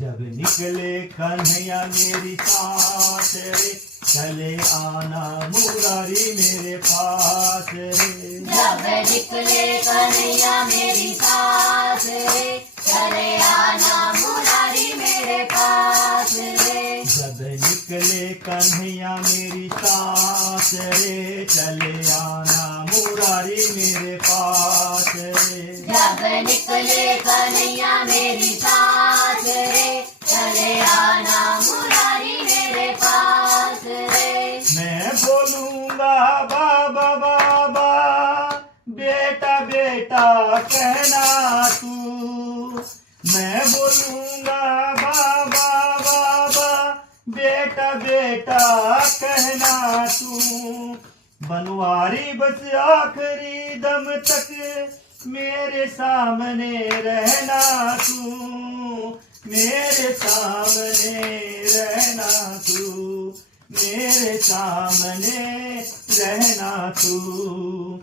जब निकले कन्हैया मेरी साथ रे, चले आना मुरारी मेरे पास रे। जब निकले कन्हैया मेरी साथ रे, चले आना मुरारी मेरे पास रे। जब निकले कन्हैया मेरी साथ रे, चले आना मुरारी मेरे पास रे। जब निकले कन्हैया मेरी साथ रे, चले आना मुरारी मेरे पास रे। मैं बोलूंगा बाबा बाबा, बेटा बेटा कहना तू। मैं बोलूंगा बाबा बाबा, बेटा बेटा कहना तू। बनवारी बस आखिरी दम तक मेरे सामने रहना तू। मेरे सामने रहना तू, मेरे सामने रहना तू।